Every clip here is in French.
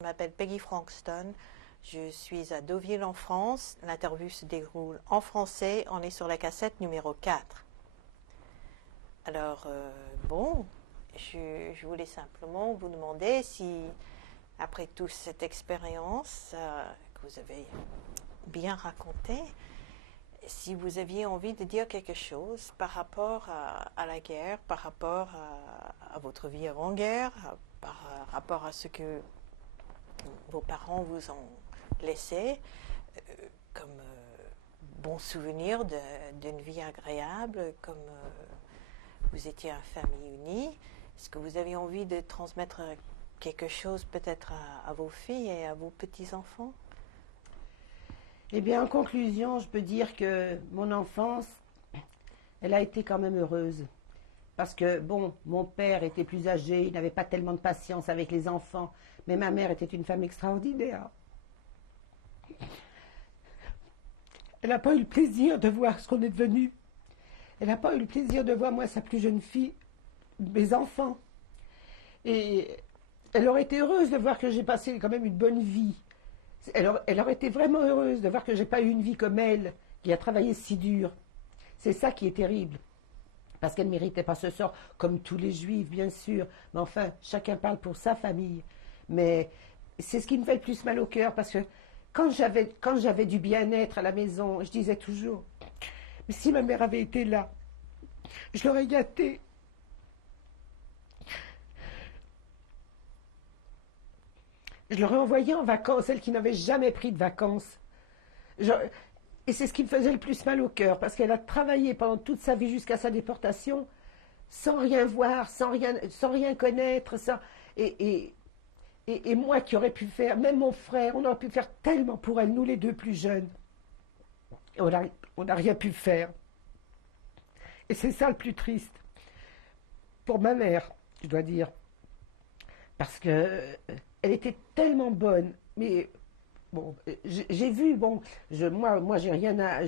Je m'appelle Peggy Frankston, je suis à Deauville en France. L'interview se déroule en français, on est sur la cassette numéro 4. Alors, je voulais simplement vous demander si, après toute cette expérience que vous avez bien racontée, si vous aviez envie de dire quelque chose par rapport à la guerre, par rapport à votre vie avant-guerre, par rapport à ce que vos parents vous ont laissé comme bon souvenir d'une vie agréable, comme vous étiez en famille unie. Est-ce que vous avez envie de transmettre quelque chose peut-être à vos filles et à vos petits-enfants? Eh bien, en conclusion, je peux dire que mon enfance, elle a été quand même heureuse. Parce que, bon, mon père était plus âgé, il n'avait pas tellement de patience avec les enfants, mais ma mère était une femme extraordinaire. Elle n'a pas eu le plaisir de voir ce qu'on est devenu. Elle n'a pas eu le plaisir de voir, moi, sa plus jeune fille, mes enfants. Et elle aurait été heureuse de voir que j'ai passé quand même une bonne vie. Elle aurait été vraiment heureuse de voir que j'ai pas eu une vie comme elle, qui a travaillé si dur. C'est ça qui est terrible. Parce qu'elle ne méritait pas ce sort, comme tous les juifs, bien sûr. Mais enfin, chacun parle pour sa famille. Mais c'est ce qui me fait le plus mal au cœur, parce que quand j'avais du bien-être à la maison, je disais toujours, mais si ma mère avait été là, je l'aurais gâtée. Je l'aurais envoyée en vacances, elle qui n'avait jamais pris de vacances. Et c'est ce qui me faisait le plus mal au cœur, parce qu'elle a travaillé pendant toute sa vie jusqu'à sa déportation, sans rien voir, sans rien connaître, et moi qui aurais pu faire, même mon frère, on aurait pu faire tellement pour elle, nous les deux plus jeunes. On n'a rien pu faire. Et c'est ça le plus triste. Pour ma mère, je dois dire. Parce que elle était tellement bonne, mais bon, j'ai vu, bon, moi, j'ai rien à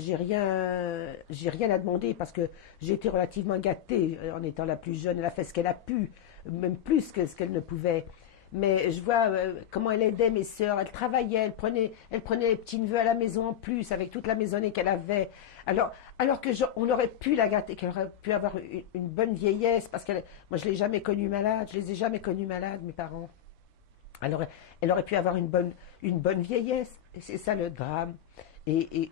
demander parce que j'ai été relativement gâtée en étant la plus jeune. Elle a fait ce qu'elle a pu, même plus que ce qu'elle ne pouvait. Mais je vois comment elle aidait mes sœurs. Elle travaillait, elle prenait les petits neveux à la maison en plus avec toute la maisonnée qu'elle avait. Alors que on aurait pu la gâter, qu'elle aurait pu avoir une bonne vieillesse parce que moi je l'ai jamais connue malade. Je les ai jamais connus malades, mes parents. Alors, elle aurait pu avoir une bonne vieillesse. Et c'est ça le drame. Et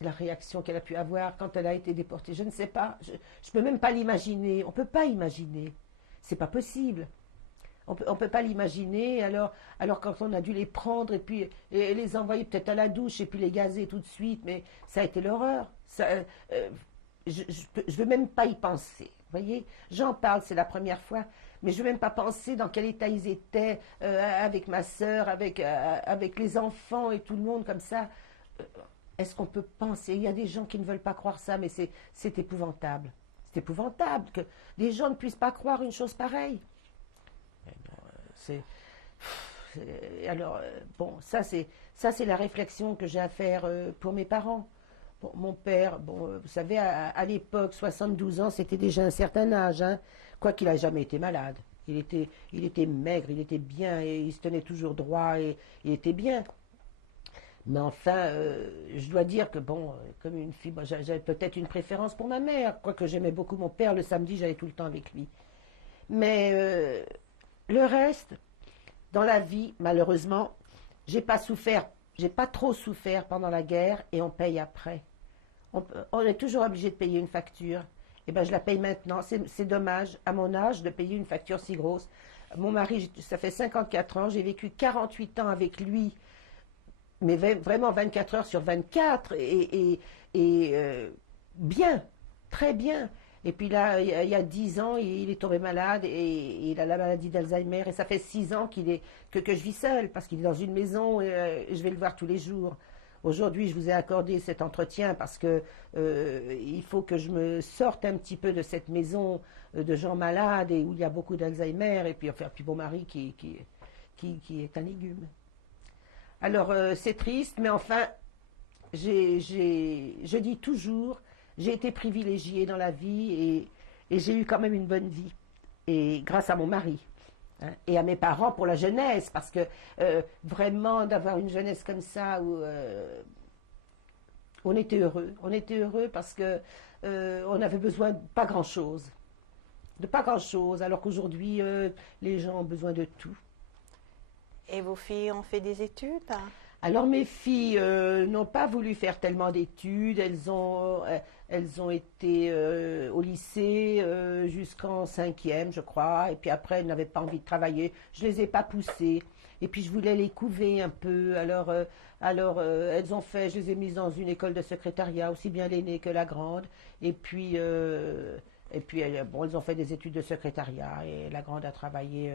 la réaction qu'elle a pu avoir quand elle a été déportée, je ne sais pas. Je ne peux même pas l'imaginer. On ne peut pas imaginer. C'est pas possible. On peut pas l'imaginer. Alors quand on a dû les prendre et les envoyer peut-être à la douche et puis les gazer tout de suite, mais ça a été l'horreur. Je veux même pas y penser. Vous voyez, j'en parle, c'est la première fois, mais je veux même pas penser dans quel état ils étaient avec ma sœur, avec les enfants et tout le monde comme ça. Euh, Est-ce qu'on peut penser? Il y a des gens qui ne veulent pas croire ça, mais c'est épouvantable. C'est épouvantable que des gens ne puissent pas croire une chose pareille. C'est alors bon, ça c'est la réflexion que j'ai à faire pour mes parents. Bon, mon père, bon, vous savez, à l'époque, 72 ans, c'était déjà un certain âge, hein, quoiqu'il n'a jamais été malade. Il était maigre, il était bien, et il se tenait toujours droit, et il était bien. Mais enfin, je dois dire que, bon, comme une fille, moi, j'avais peut-être une préférence pour ma mère, quoique j'aimais beaucoup mon père, le samedi, j'allais tout le temps avec lui. Mais le reste, dans la vie, malheureusement, j'ai pas souffert, j'ai pas trop souffert pendant la guerre et on paye après. On est toujours obligé de payer une facture. Et ben je la paye maintenant. C'est dommage, à mon âge, de payer une facture si grosse. Mon mari, ça fait 54 ans, j'ai vécu 48 ans avec lui, mais vraiment 24 heures sur 24, et bien, très bien. Et puis là, il y a 10 ans, il est tombé malade et il a la maladie d'Alzheimer. Et ça fait 6 ans que je vis seule parce qu'il est dans une maison et je vais le voir tous les jours. Aujourd'hui, je vous ai accordé cet entretien parce que il faut que je me sorte un petit peu de cette maison de gens malades et où il y a beaucoup d'Alzheimer. Et puis, enfin, puis mon mari qui est un légume. Alors, c'est triste, mais enfin, je dis toujours, j'ai été privilégiée dans la vie et j'ai eu quand même une bonne vie. Et grâce à mon mari. hein. Et à mes parents pour la jeunesse, parce que vraiment d'avoir une jeunesse comme ça où on était heureux. On était heureux parce que on avait besoin de pas grand-chose. De pas grand-chose, alors qu'aujourd'hui, les gens ont besoin de tout. Et vos filles ont fait des études? Alors mes filles n'ont pas voulu faire tellement d'études, elles ont été au lycée jusqu'en cinquième, je crois, et puis après elles n'avaient pas envie de travailler. Je les ai pas poussées, et puis je voulais les couver un peu. Elles ont fait, je les ai mises dans une école de secrétariat, aussi bien l'aînée que la grande, et puis bon, elles ont fait des études de secrétariat, et la grande a travaillé,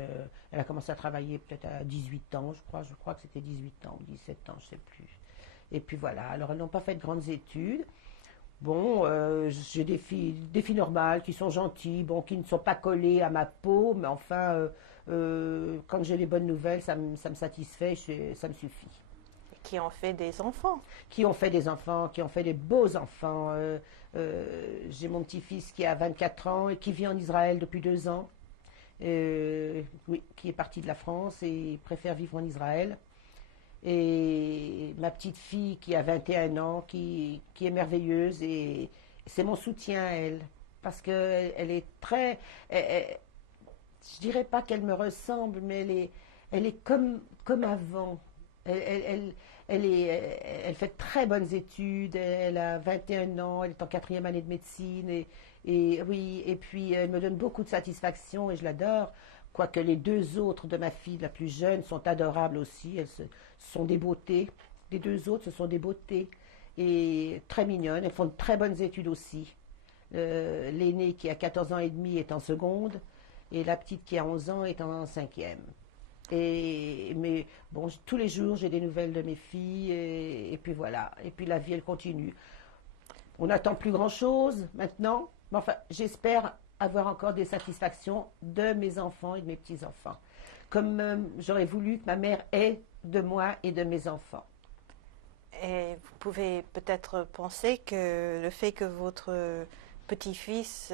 elle a commencé à travailler peut-être à 18 ans, je crois que c'était 18 ans, 17 ans, je ne sais plus. Et puis voilà, alors elles n'ont pas fait de grandes études. Bon, j'ai des filles normales qui sont gentilles, bon, qui ne sont pas collées à ma peau, mais enfin, quand j'ai les bonnes nouvelles, ça me satisfait, ça me suffit. Qui ont fait des enfants? Qui ont fait des enfants, qui ont fait des beaux enfants. J'ai mon petit-fils qui a 24 ans et qui vit en Israël depuis 2 ans. Oui, qui est parti de la France et préfère vivre en Israël. Et ma petite fille qui a 21 ans, qui est merveilleuse et c'est mon soutien à elle. Parce qu'elle elle est très. Je dirais pas qu'elle me ressemble, mais elle est comme avant. Elle, elle, elle, elle fait de très bonnes études, elle a 21 ans, elle est en quatrième année de médecine et oui, et puis elle me donne beaucoup de satisfaction et je l'adore. Quoique les deux autres de ma fille, la plus jeune, sont adorables aussi, ce sont des beautés. Les deux autres, ce sont des beautés et très mignonnes, elles font de très bonnes études aussi. L'aînée qui a 14 ans et demi est en seconde et la petite qui a 11 ans est en cinquième. Mais bon, tous les jours, j'ai des nouvelles de mes filles et puis voilà. Et puis la vie, elle continue. On n'attend plus grand-chose maintenant, mais enfin, j'espère avoir encore des satisfactions de mes enfants et de mes petits-enfants. Comme j'aurais voulu que ma mère ait de moi et de mes enfants. Et vous pouvez peut-être penser que le fait que votre petit-fils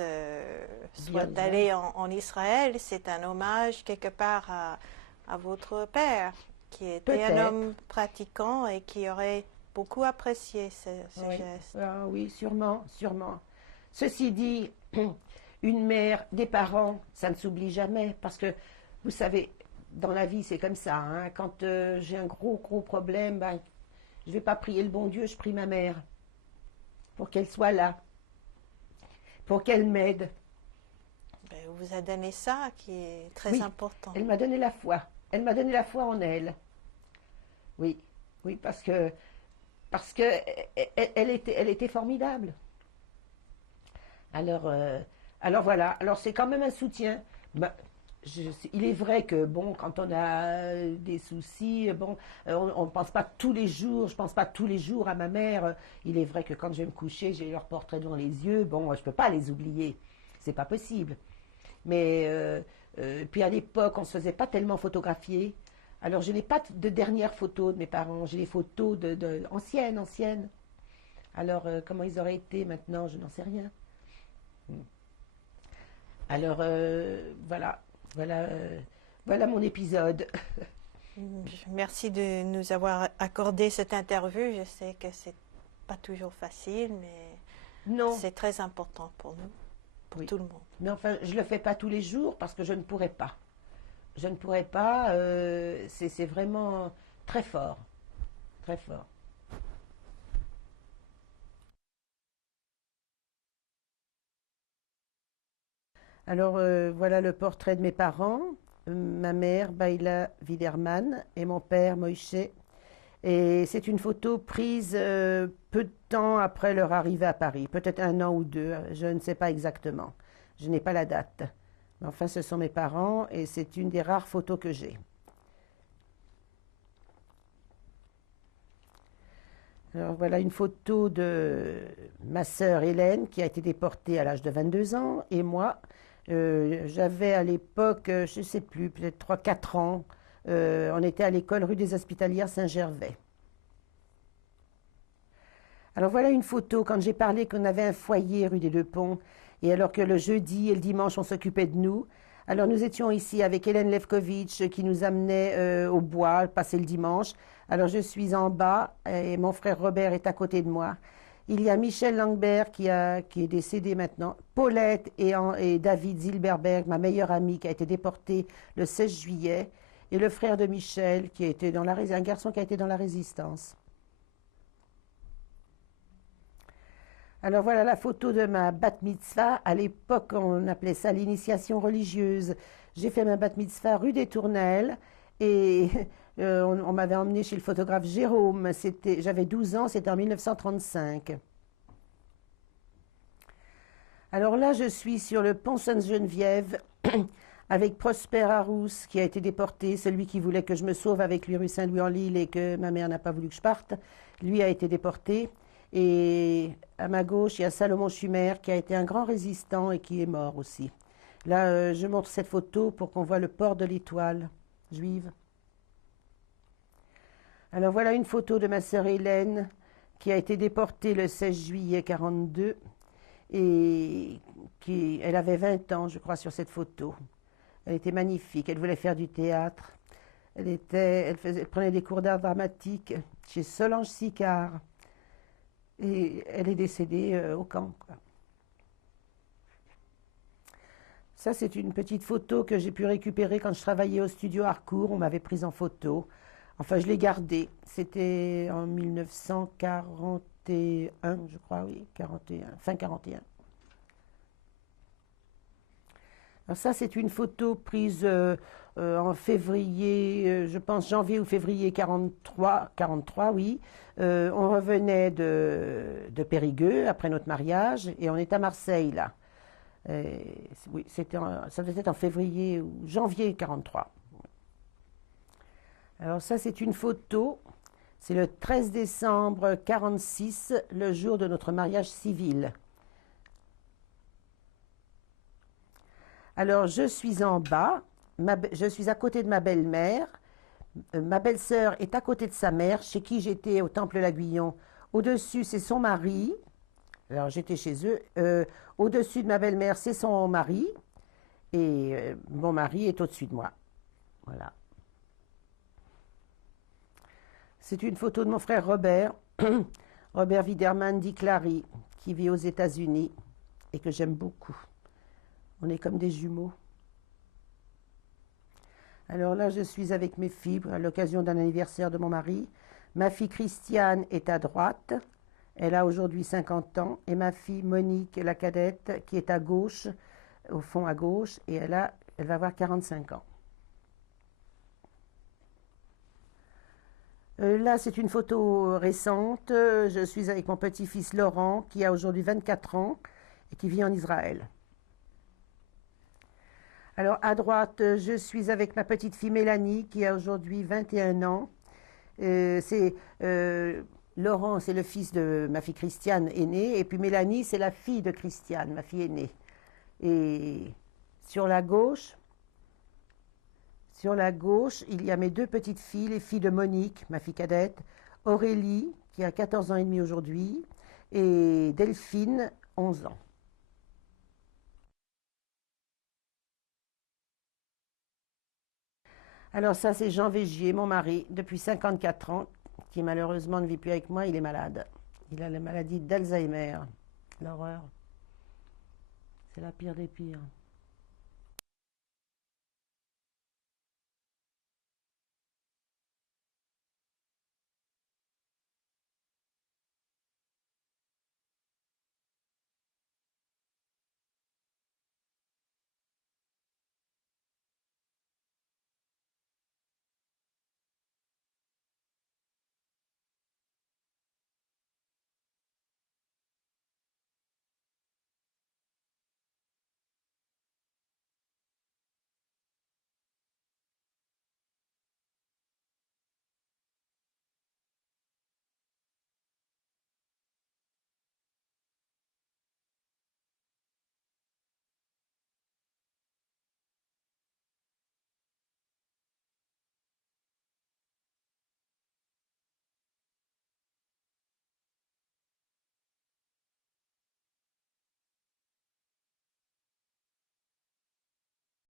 soit allé en Israël, c'est un hommage quelque part à votre père, qui était un homme pratiquant et qui aurait beaucoup apprécié ce geste. Ah, oui, sûrement, sûrement. Ceci dit, une mère, des parents, ça ne s'oublie jamais, parce que, vous savez, dans la vie, c'est comme ça, hein. Quand j'ai un gros problème, ben, je ne vais pas prier le bon Dieu, je prie ma mère, pour qu'elle soit là, pour qu'elle m'aide. Ben, vous a donné ça, qui est très important. Elle m'a donné la foi. Elle m'a donné la foi en elle. Oui, oui, parce que elle était formidable. Alors, voilà. Alors c'est quand même un soutien. Ben, il est vrai que bon, quand on a des soucis, bon, on ne pense pas tous les jours. Je pense pas tous les jours à ma mère. Il est vrai que quand je vais me coucher, j'ai leur portrait devant les yeux. Bon, je peux pas les oublier. C'est pas possible. Mais puis à l'époque, on ne se faisait pas tellement photographier. Alors je n'ai pas de dernières photos de mes parents. J'ai des photos anciennes. Alors comment ils auraient été maintenant, je n'en sais rien. Alors voilà mon épisode. Merci de nous avoir accordé cette interview. Je sais que c'est pas toujours facile, mais c'est très important pour nous, pour tout le monde. Mais enfin, je le fais pas tous les jours parce que je ne pourrais pas. Je ne pourrais pas. C'est vraiment très fort, très fort. Alors voilà le portrait de mes parents. Ma mère, Baïla Widerman, et mon père, Moïse. Et c'est une photo prise peu de temps après leur arrivée à Paris, peut-être 1 an ou 2, je ne sais pas exactement. Je n'ai pas la date. Mais enfin, ce sont mes parents et c'est une des rares photos que j'ai. Alors voilà une photo de ma sœur Hélène qui a été déportée à l'âge de 22 ans et moi, j'avais à l'époque, je ne sais plus, peut-être 3-4 ans. On était à l'école rue des Hospitalières Saint-Gervais. Alors voilà une photo quand j'ai parlé qu'on avait un foyer rue des Deux Ponts et alors que le jeudi et le dimanche on s'occupait de nous. Alors, nous étions ici avec Hélène Lefkovitch qui nous amenait au bois, passer le dimanche. Alors, je suis en bas et mon frère Robert est à côté de moi. Il y a Michel Langbert qui est décédé maintenant, Paulette et David Zilberberg, ma meilleure amie, qui a été déportée le 16 juillet, et le frère de Michel, qui a été un garçon qui a été dans la résistance. Alors voilà la photo de ma bat mitzvah. À l'époque, on appelait ça l'initiation religieuse. J'ai fait ma bat mitzvah rue des Tournelles et on m'avait emmené chez le photographe Jérôme. J'avais 12 ans, c'était en 1935. Alors là, je suis sur le pont Sainte-Geneviève avec Prosper Harousse qui a été déporté, celui qui voulait que je me sauve avec lui rue Saint-Louis-en-l'Île et que ma mère n'a pas voulu que je parte. Lui a été déporté. Et à ma gauche, il y a Salomon Schumer qui a été un grand résistant et qui est mort aussi. Là, je montre cette photo pour qu'on voit le port de l'Étoile juive. Alors voilà une photo de ma sœur Hélène qui a été déportée le 16 juillet 1942 et elle avait 20 ans, je crois, sur cette photo. Elle était magnifique, elle voulait faire du théâtre. Elle prenait des cours d'art dramatique chez Solange Sicard. Et elle est décédée au camp. Ça, c'est une petite photo que j'ai pu récupérer quand je travaillais au studio Harcourt. On m'avait prise en photo. Enfin, je l'ai gardée. C'était en 1941, je crois, oui, 41, fin 41. Alors ça, c'est une photo prise en février, je pense janvier ou février 43, oui. On revenait de Périgueux après notre mariage et on est à Marseille là. Oui, ça devait être en février ou janvier 43. Alors ça, c'est une photo. C'est le 13 décembre 46, le jour de notre mariage civil. Alors, je suis en bas, je suis à côté de ma belle-mère. Ma belle-sœur est à côté de sa mère, chez qui j'étais au Temple l'Aiguillon. Au-dessus, c'est son mari. Alors, j'étais chez eux. Au-dessus de ma belle-mère, c'est son mari. Et mon mari est au-dessus de moi. Voilà. C'est une photo de mon frère Robert, Robert Widerman d'Iclary, qui vit aux États-Unis et que j'aime beaucoup. On est comme des jumeaux. Alors là, je suis avec mes filles à l'occasion d'un anniversaire de mon mari. Ma fille Christiane est à droite. Elle a aujourd'hui 50 ans. Et ma fille Monique, la cadette, qui est à gauche, au fond à gauche. Et elle va avoir 45 ans. Là, c'est une photo récente. Je suis avec mon petit-fils Laurent, qui a aujourd'hui 24 ans et qui vit en Israël. Alors, à droite, je suis avec ma petite fille Mélanie, qui a aujourd'hui 21 ans. Laurent, c'est le fils de ma fille Christiane aînée, et puis Mélanie, c'est la fille de Christiane, ma fille aînée. Et sur la gauche, il y a mes deux petites filles, les filles de Monique, ma fille cadette, Aurélie, qui a 14 ans et demi aujourd'hui, et Delphine, 11 ans. Alors ça, c'est Jean Végier, mon mari, depuis 54 ans, qui malheureusement ne vit plus avec moi, il est malade. Il a la maladie d'Alzheimer. L'horreur. C'est la pire des pires.